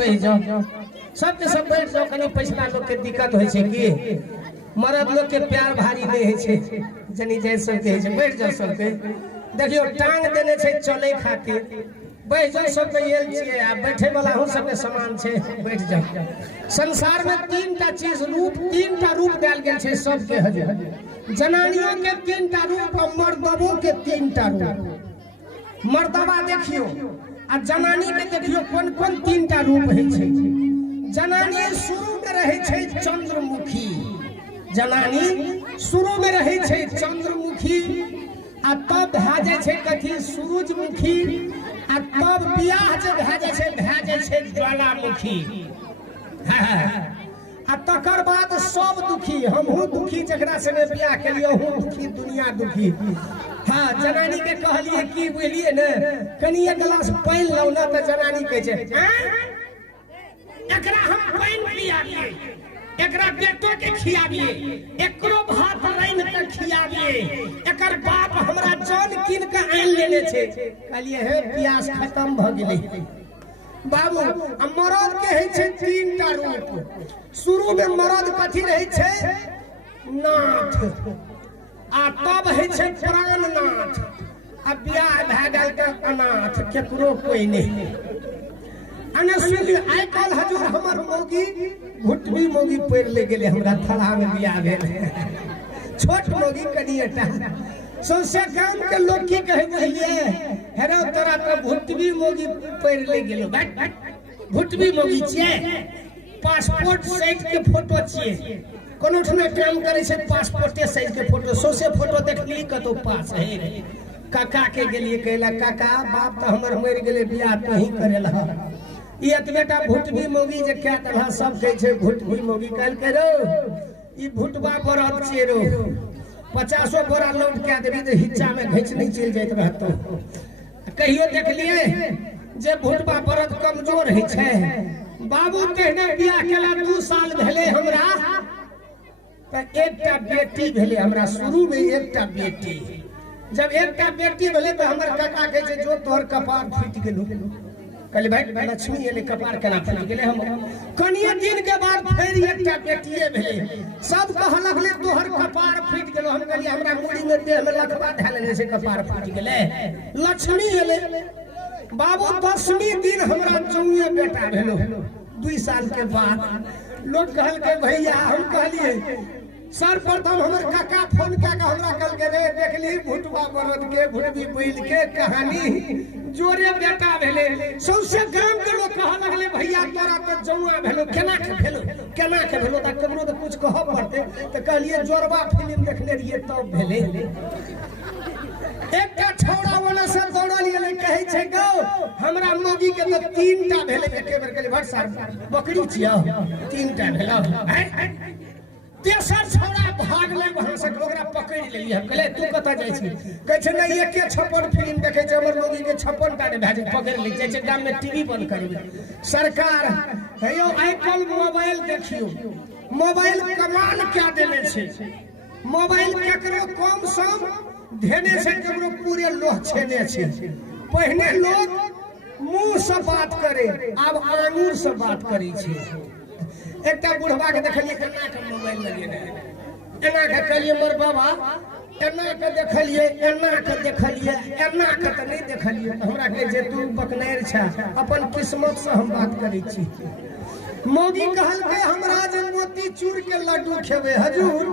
बैठ जाओ, सबके सब बैठ जाओ। कनी पैसा लोग के दिक्कत होय छै कि मर्द लोग के प्यार भारी नहीं है छै, जनी जाय सबके है छै। बैठ जाओ सबके, देखियो टांग देने छै चले खातिर। बैठ जाओ सबके येल छियै, आ बैठे वाला हूं सबके समान छै। बैठ जाओ। संसार में तीनटा चीज रूप, तीनटा रूप देल गेल छै सबके हजूर। जनानियों के तीनटा रूप और मर्दों के तीनटा रूप। मर्दबा देखियो आ जनानी के देखियो कोन कोन तीनटा रूप है छै। जनानी शुरू में रहे छै चंद्रमुखी, जनानी शुरू में रहे छै चंद्रमुखी, आ तब भए जाय छै कथी सूरजमुखी, आ तब बियाह जे भए जाय छै ज्वालामुखी। आ तकर बाद सब दुखी, हमहू दुखी, जकरा संगे बियाह केलिए हूँ दुखी, दुनिया दुखी। हाँ, जनानी के कहलिए की बुझलिए ने, कनी एक गिलास पानी लो ना, तो जनानी कहे छै एकरा हम पानी पियाबिए, एकरा बेटो के खियाबिए, एकरो भात राइन के खियाबिए, एकर बाप हमरा जान किन के आन लेने छै। कहलिए हे प्यास खत्म भ गेलै बाबू। मरद के है छै तीनटा रूप। शुरू में मरद कथी रहे छै नाथ, आ तब है छै प्राणनाथ, आ बियाह भए गेल के अनाथ, केकरो कोई नहीं। आइ काल हजूर हमर मौगी घुटबी मौगी पैर ले गेले, हमरा थला में बियाह भेल। छोट मौगी कनिएटा, सौसे गांव के लोग की कहे बुझलिए, हेरो तोरा तो घुटबी मौगी पैर ले गेलो। घुटबी मौगी छिए, पासपोर्ट साइज के फोटो छिए। कोनो ठना काम करे छै पासपोर्टे साइज के फोटो, सौसे फोटो देखली कतो पास है। काका के गेलिए कहला काका बाप तो हमर मर गेले, बियाह तो ही करेला। ई एतबेटा भुटबी मौगी जे क्या तरह सब कहे छै भुटबी मौगी। कहल के रो ई भुटबा बरद छिए रो, 50 बोरा लोड क्या देबी तो हिच्चा में घिच नहीं चल जाइत रहतो। कहियो देखलिए जे भुटबा बरद कमजोर है छै। बाबू कहने बियाह केला 2 साल भेले हमरा, तो एकटा बेटी भेले हमरा। शुरू में एकटा बेटी, जब एकटा बेटी भेले तो हमर काका कहे छै जो तोहर कपार फूट गेलु। कहले भाई लक्ष्मी एले, कपार केना फूट गेले। हम कनिए दिन के बाद फिर एकटा बेटिए भेले। सब कहल लगले तोहर कपार फूट गेलो। हम कहलिए हमरा मुड़ी में देह में लखबा धै लेने से कपार फूट गेले। लक्ष्मी एले बाबू। 10वीं दिन हमरा जौए बेटा भेलो 2 साल के बाद। लोग कहल के भैया, हम कहलिए सर्वप्रथम हमर काका फोन क्या के हमरा कहल के रे देखली भुटबा बरद के भुटबी बैल के कहानी जोरे बेटा भेले। सौसे गांव के लोग कह लगले भैया तोरा तो जौआ भेलो, केना के भेलो, केना के भेलो। त ककरो तो कुछ कह पड़ते, तो कहलिए जोरबा फिल्म देखले रहिए तब भेले। एकटा छौड़ा वाला से दौड़ल गेले, कहे छै गो हमरा मौगी के तो 3टा भेले। एके बेर कहले भट सर बकरी छियो 3टा भेलो। तेसर छौड़ा भागले वहां से, ओकरा पकड़ लेलिए। हम कहले तू कत जाय छी? कहे छै नहीं एके 56 फिल्म देखे छै हमर मौगी के 56 टा भेजे, पकड़ ले जाय छै गांव में टीवी बंद करबे। सरकार हेयो आइ काल मोबाइल देखियो, मोबाइल कमाल क्या देने छै। मोबाइल केकरो कम सम धेने छै, केकरो पूरे लोह छेने छै। पहले लोग मुंह से बात करे, अब आंगुर से बात करे छै। एकटा बुढ़वा के देखलिए केना के मोबाइल लगेने, एना के कहलिए मोर बाबा, एना के देखलिए, एना के देखलिए, एना के त नहीं देखलिए। हमरा के जे तू बकनैर छ, अपन किस्मत से हम बात करै छी। मौगी कहल के हमरा जे मोती चूर के लड्डू खेबे हजूर,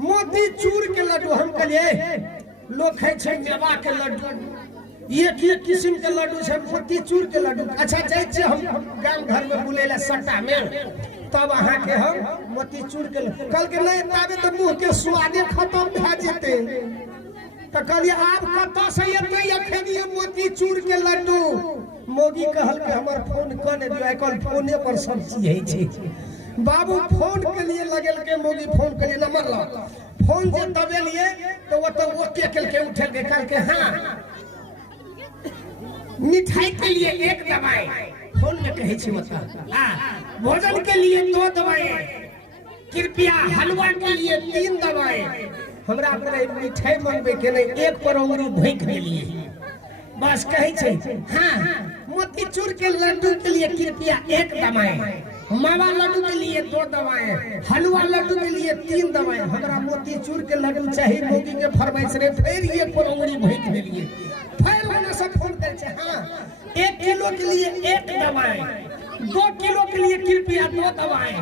मोती चूर के लड्डू। हम कहलिए लोग खाइ छै मेवा के लड्डू, एक किस्म के लड्डू छै मोती चूर के लड्डू। अच्छा जाय छै हम गांव घर में बुलेला सट्टा में, तब अहाँ के हम मोती चूर के कल के नहीं ताबे तो मुंह के स्वादे खत्म भए जेते। तो कहलिए आप कत से एते अखनिए मोती चूर के लड्डू। मौगी कहल के हमर फोन क ने दियो, कल फोने पर सब चीज है छै। बाबू फोन के लिए लगल के मौगी फोन के लिए नंबर ला, फोन जे दबेलिए तो वो तो ओके के उठल के कल के हां मिठाई के लिए 1 दवाई, फोन में कहे छी मतलब भोजन के लिए 2 दवाई, कृपया हलवा के लिए 3 दवाई। हमरा पर मिठाई मंगबे के नहीं, 1 पर उंगली भोंक देलिए। बस कहे छै हां मोतीचूर के लड्डू के लिए कृपया 1 दबाएं, मावा लड्डू के लिए 2 दबाएं, हलवा लड्डू के लिए 3 दबाएं। हमरा मोतीचूर के लड्डू चाहिए मोगी के फरमाइश रे, फिर ये परौंगड़ी भइक देलिए, फिर मैंने सब फोन कर छे। हां 1 किलो के लिए 1 दबाएं, 2 किलो के लिए कृपया 2 दबाएं,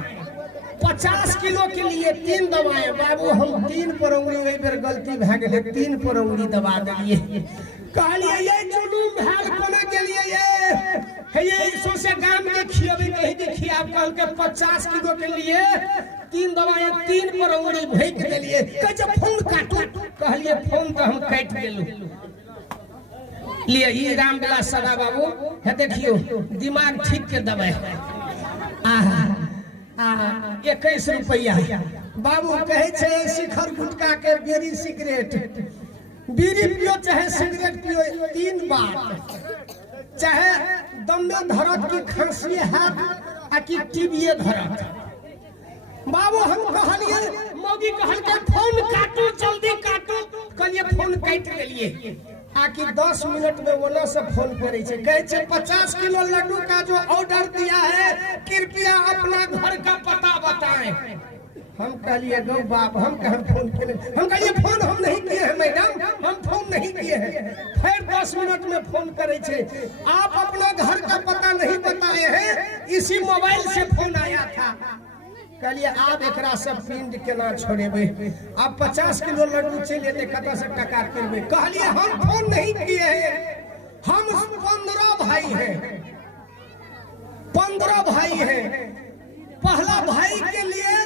50 किलो के लिए 3 दबाएं। बाबू हम 3 परौंगड़ी एहि बेर गलती भ गेलै, 3 परौंगड़ी दबा देलिए। कहलिए ये जुलूम भेल कोना के लिए ये सोसे गाम के खियबे कहि के खियाब कहल के 50 किलो के लिए 3 दबाएं, 3 परौंगड़ी भइक देलिए। कह जे फोन काटू, कहलिए फोन तो हम काट देलु। लिए ई रामविलास सदा बाबू है, देखियो दिमाग ठीक के दबाए। आहा 21 रुपया बाबू कहे छे शिखर गुटका के बीड़ी सिगरेट, बीड़ी पियो चाहे सिगरेट पियो 3 बार, चाहे दम में धरत की खांसी हाथ आ की टीबीए धरत। बाबू हम कहलिए मोगी कहल के फोन काटू, जल्दी काटू, कहलिए फोन काट देलिए। आखिर 10 मिनट में वो से फोन करे छे, कहे छे 50 किलो लड्डू का जो ऑर्डर दिया है कृपया अपना घर का पता बताएं। हम कहलिए गौ बाप हम कहाँ फोन किए, हम कहलिए फोन हम नहीं किए हैं मैडम, हम फोन नहीं किए हैं। फिर 10 मिनट में फोन करे छे, आप अपना घर का पता नहीं बताए हैं, इसी मोबाइल से फोन आया था। कहलिए आप एकरा सब पिंड केना छोड़ेबे, आप 50 किलो लड्डू चले ते कत से टका करबे। कहलिए हम फोन नहीं किए हैं, हम 15 भाई हैं, 15 भाई हैं। पहला भाई के लिए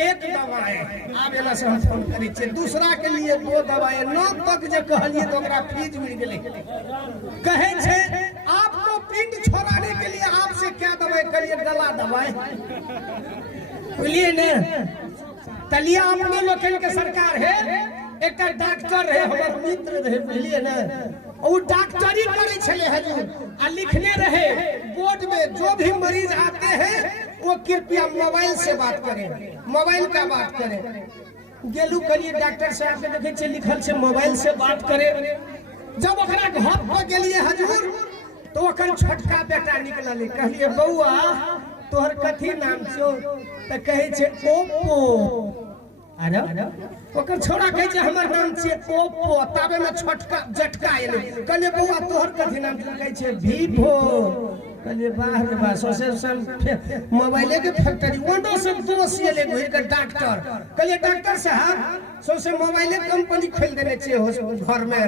1 दबाएं, आप एना से हम फोन करै छे, दूसरा के लिए 2 दबाएं। 9 तक जे कहलिए तो ओकरा फ्रीज मिल गेले। कहे छे आपको पिंड छोड़ाने के लिए आपसे क्या दबाएं, करिए गला दबाएं। बोलिए ना तलिया अपने लोकल के सरकार है, एक डॉक्टर है हमारे मित्र रहे, बोलिए ना वो डॉक्टरी करे छले हजूर आ लिखने रहे बोर्ड में जो भी मरीज आते हैं वो कृपया मोबाइल से बात करें, मोबाइल का बात करें। गेलू करिए डॉक्टर साहब के देखे छे लिखल छे मोबाइल से बात करें। जब ओकरा घर पर गेलिए हजूर तो ओकर छोटका बेटा निकलले, कहलिए बौआ तोहर कथी नाम छो, त कहे छे ओप्पो। अरे ओकर छोरा कहे छे हमर नाम छे ओप्पो, तबे में छोटका झटका एले। कहले बौआ तोहर कथी नाम छो, कहे छे वीवो। कहले वाह रे वाह, सोशल मोबाइल के फैक्ट्री वंडो से दोषी ले घुर के डॉक्टर। कहले डॉक्टर साहब सोशल मोबाइल कंपनी खोल देने छे घर में,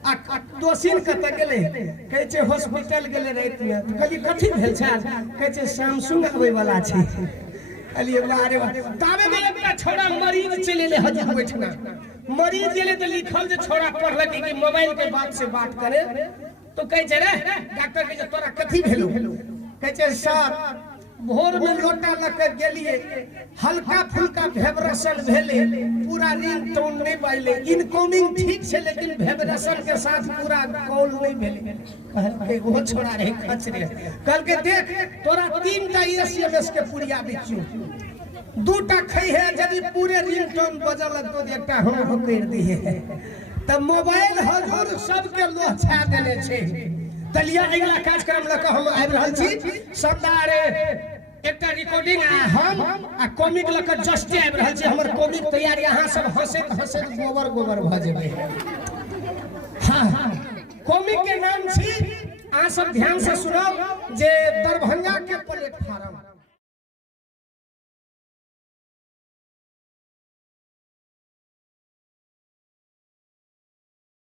आ दोषी कत गेले, कहे छे हॉस्पिटल गेले रात में। कहली कथी भेल छा, कहे छे सैमसंग आवे वाला छे। कहलिए वाह रे वाह, ताबे में एकटा छोरा मरीज चले ले हजूर बैठना, मरीज गेले तो लिखल जे छोरा पढ़लक कि मोबाइल के बात से बात करे। तो कहे छे रे डॉक्टर के तोरा कथी भेलु, कहे छे सर भोर में लोटा लके गेलिए, हल्का फुल्का वाइब्रेशन भेले, पूरा रिंग टोन नहीं बाइले, इनकमिंग ठीक छे लेकिन वाइब्रेशन के साथ पूरा कॉल नहीं भेले। कहल वो छोड़ा रहे खच रे, कहल के देख तोरा 3टा एसएमएस के पुरिया बिचू, 2टा खई है, यदि पूरे रिंग टोन बजल तो एकटा हम कर दिए। तब मोबाइल हजूर सबके लोह छा देने छे। तलिया अगला कार्यक्रम लक हम आबि रहल छी, सरदार एकटा रिकॉर्डिंग हम आ कॉमिक लक जस्ट आबि रहल छी, हमर कॉमिक तैयार, यहाँ सब हंसैत हंसैत गोबर गोबर भ जेबै। हां कॉमिक के नाम छी, अहाँ सब ध्यान से सुनो, जे दरभंगा के प्लेटफार्म